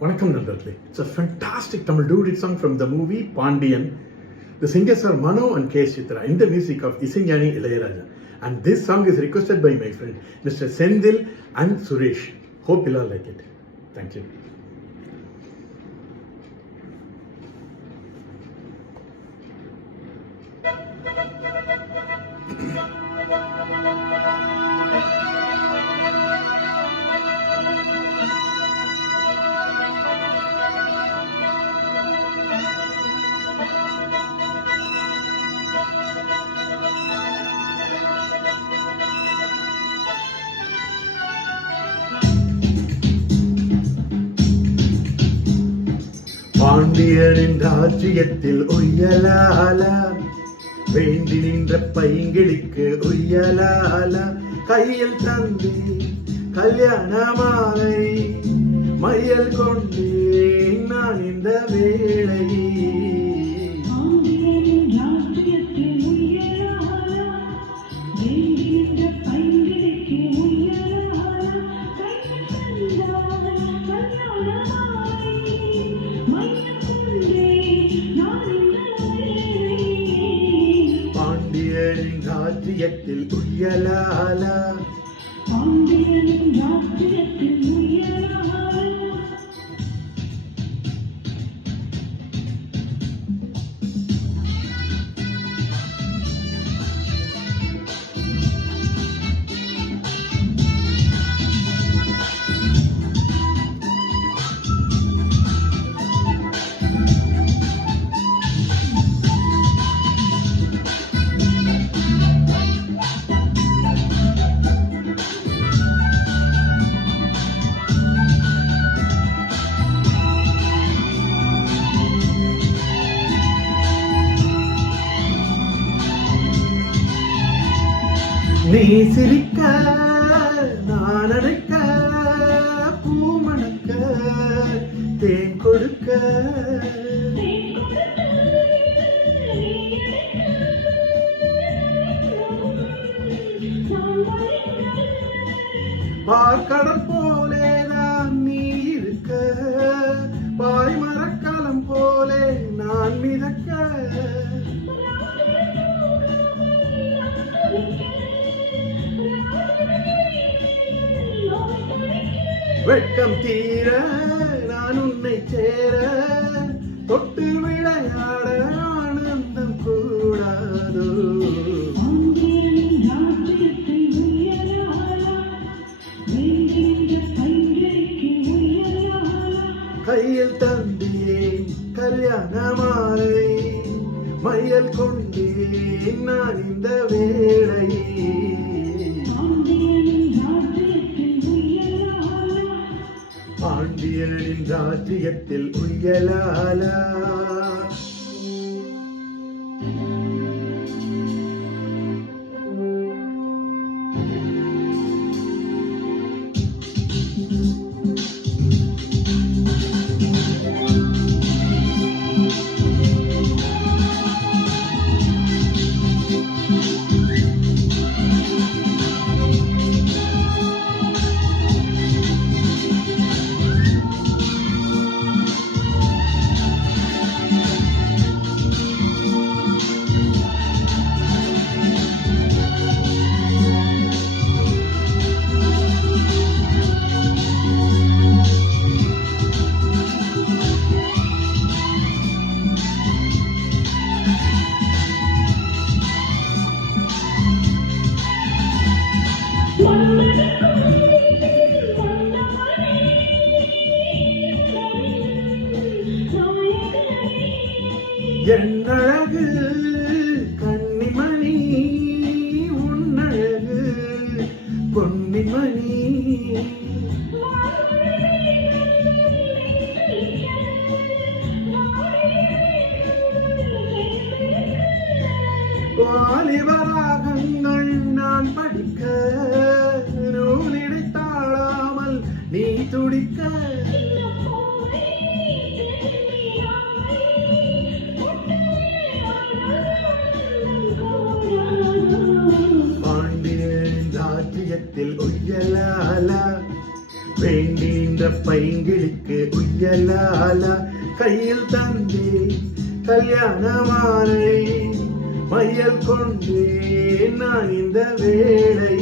Vanakkam Nandrathle. It's a fantastic Tamil duet song from the movie Pandian. The singers are Mano and K. Chitra in the music of Isaignani Ilayaraja. And this song is requested by my friend Mr. Sendil and Suresh. Hope you'll all like it. Thank you. பாண்டியனின் ராஜ்யத்தில் உய்யலாலா, வேண்டி நின்ற பைங்கிளிக்கு உய்யலாலா, கையில் தந்தி கல்யாண மாலை, மையல் கொண்டேன் நான் இந்த வேளை. பாண்டியனின் ராஜ்யத்தில் உய்யலாலா, பாண்டியனின் ராஜ்யத்தில் உய்யலாலா. நீ சிரிக்க நான் அழைக்க, பூமணக்க தேன் கொடுக்க, பார்க்கடம் போலேதான் நீ இருக்க, பாய் மரக்காலம் போலே நான் மிதக்க. வெட்கம் தீர நான் உன்னை சேர, தொட்டு விளையாட ஆனந்தம் கூடாதோ. கையில் தந்தியே கல்யாண மாலை, மையல் கொண்டேன் நான் இந்த வேளை. பாண்டியனின் ராஜ்யத்தில் உய்யலாலா. என்னழகு கன்னிமணி, உன்னழகு பொன்னிமணி, வாலிபராகங்கள் நான் படிக்க, நூலிடை தாழாமல் நீ துடிக்க. பாண்டியனின் ராஜ்யத்தில் உய்யலாலா, வேண்டி நின்ற பைங்கிளி எனக்கு உய்யலாலா கையில் தந்தேன் கல்யாண மாலை மையல் கொண்டேன் நான் இந்த வேளை